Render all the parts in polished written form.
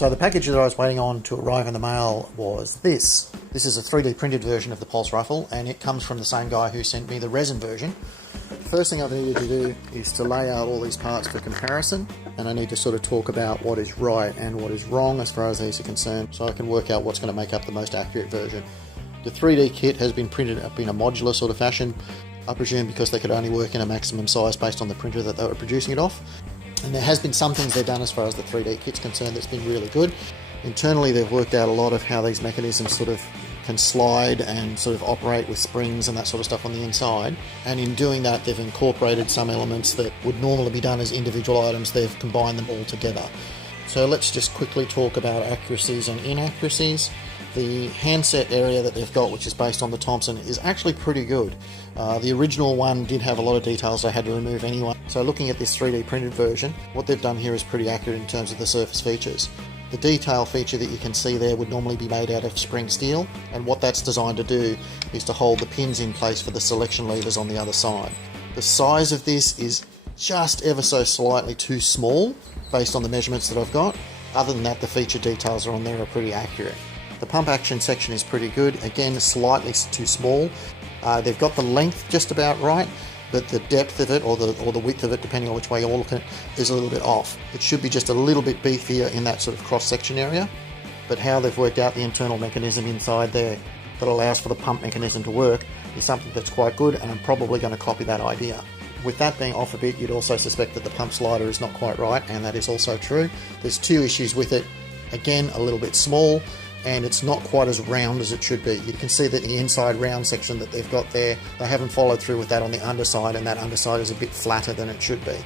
So the package that I was waiting on to arrive in the mail was this. This is a 3D printed version of the pulse rifle, and it comes from the same guy who sent me the resin version. The first thing I've needed to do is to lay out all these parts for comparison, and I need to sort of talk about what is right and what is wrong as far as these are concerned, so I can work out what's going to make up the most accurate version. The 3D kit has been printed up in a modular sort of fashion, I presume because they could only work in a maximum size based on the printer that they were producing it off. And there has been some things they've done as far as the 3D kit's concerned that's been really good. Internally they've worked out a lot of how these mechanisms sort of can slide and sort of operate with springs and that sort of stuff on the inside. And in doing that they've incorporated some elements that would normally be done as individual items, they've combined them all together. So let's just quickly talk about accuracies and inaccuracies. The handset area that they've got, which is based on the Thompson, is actually pretty good. The original one did have a lot of details I had to remove anyway. So looking at this 3D printed version, what they've done here is pretty accurate in terms of the surface features. The detail feature that you can see there would normally be made out of spring steel, and what that's designed to do is to hold the pins in place for the selection levers on the other side. The size of this is just ever so slightly too small based on the measurements that I've got. Other than that, the feature details on there are pretty accurate. The pump action section is pretty good, again slightly too small. They've got the length just about right, but the depth of it, or the width of it, depending on which way you're looking at it, is a little bit off. It should be just a little bit beefier in that sort of cross-section area, but how they've worked out the internal mechanism inside there that allows for the pump mechanism to work is something that's quite good, and I'm probably going to copy that idea. With that being off a bit, you'd also suspect that the pump slider is not quite right, and that is also true. There's two issues with it. Again, a little bit small, and it's not quite as round as it should be. You can see that the inside round section that they've got there, they haven't followed through with that on the underside, and that underside is a bit flatter than it should be.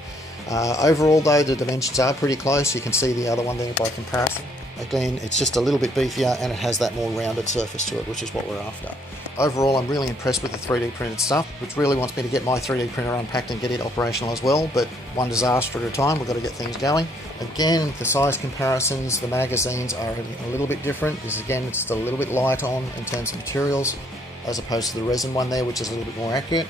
Overall though, the dimensions are pretty close. You can see the other one there by comparison. Again, it's just a little bit beefier, and it has that more rounded surface to it, which is what we're after. Overall, I'm really impressed with the 3D printed stuff, which really wants me to get my 3D printer unpacked and get it operational as well, but one disaster at a time, we've got to get things going. Again, the size comparisons, the magazines are a little bit different, because again, it's a little bit light on in terms of materials, as opposed to the resin one there, which is a little bit more accurate.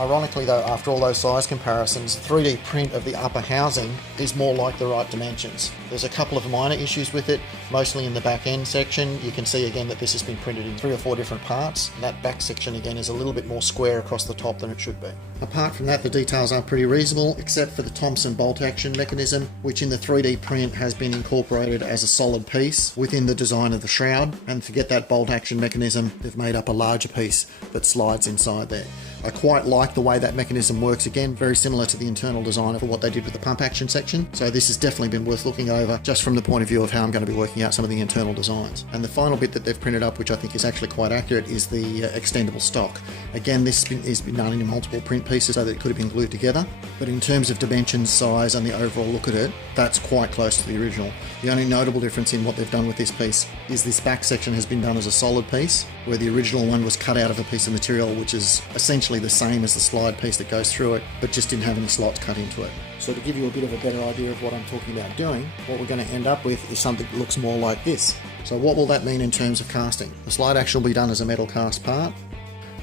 Ironically though, after all those size comparisons, 3D print of the upper housing is more like the right dimensions. There's a couple of minor issues with it, mostly in the back end section. You can see again that this has been printed in 3 or 4 different parts. That back section again is a little bit more square across the top than it should be. Apart from that, the details are pretty reasonable, except for the Thompson bolt action mechanism, which in the 3D print has been incorporated as a solid piece within the design of the shroud. And to get that bolt action mechanism, they've made up a larger piece that slides inside there. I quite like the way that mechanism works, again very similar to the internal design for what they did with the pump action section, so this has definitely been worth looking over just from the point of view of how I'm going to be working out some of the internal designs. And the final bit that they've printed up, which I think is actually quite accurate, is the extendable stock. Again, this has been done in multiple print pieces so that it could have been glued together, but in terms of dimensions, size and the overall look at it, that's quite close to the original. The only notable difference in what they've done with this piece is this back section has been done as a solid piece, where the original one was cut out of a piece of material which is essentially the same as the slide piece that goes through it, but just didn't have any slots cut into it. So to give you a bit of a better idea of what I'm talking about doing, what we're going to end up with is something that looks more like this. So what will that mean in terms of casting? The slide action will be done as a metal cast part.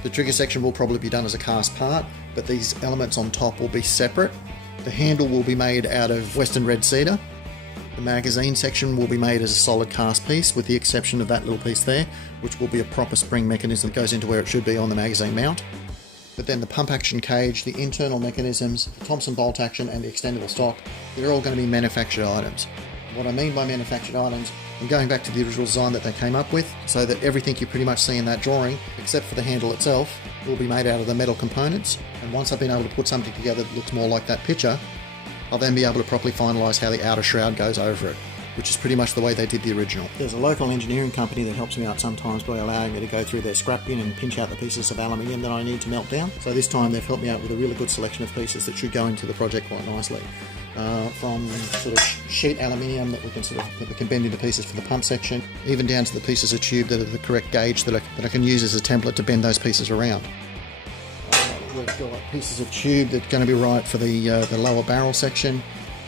The trigger section will probably be done as a cast part, but these elements on top will be separate. The handle will be made out of Western red cedar. The magazine section will be made as a solid cast piece, with the exception of that little piece there, which will be a proper spring mechanism that goes into where it should be on the magazine mount. But then the pump action cage, the internal mechanisms, the Thompson bolt action and the extendable stock, they're all going to be manufactured items. What I mean by manufactured items, I'm going back to the original design that they came up with, so that everything you pretty much see in that drawing, except for the handle itself, will be made out of the metal components. And once I've been able to put something together that looks more like that picture, I'll then be able to properly finalise how the outer shroud goes over it, which is pretty much the way they did the original. There's a local engineering company that helps me out sometimes by allowing me to go through their scrap bin and pinch out the pieces of aluminium that I need to melt down. So this time they've helped me out with a really good selection of pieces that should go into the project quite nicely. From sort of sheet aluminium that we can bend into pieces for the pump section, even down to the pieces of tube that are the correct gauge that I can use as a template to bend those pieces around. We've got pieces of tube that are going to be right for the lower barrel section.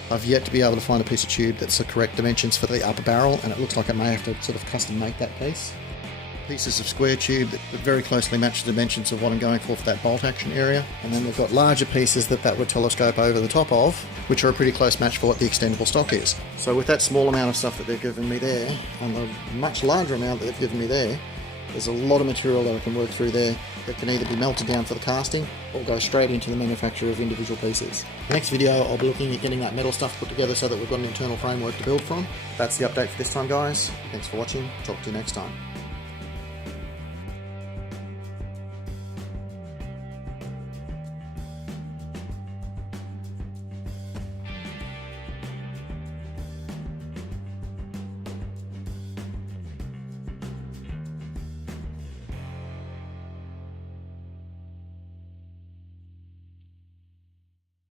I've yet to be able to find a piece of tube that's the correct dimensions for the upper barrel, and it looks like I may have to sort of custom make that piece. pieces of square tube that very closely match the dimensions of what I'm going for that bolt action area. And then we've got larger pieces that would telescope over the top of, which are a pretty close match for what the extendable stock is. So with that small amount of stuff that they've given me there, and the much larger amount that they've given me there, there's a lot of material that I can work through there that can either be melted down for the casting or go straight into the manufacture of individual pieces. Next video I'll be looking at getting that metal stuff put together so that we've got an internal framework to build from. That's the update for this time, guys. Thanks for watching. Talk to you next time.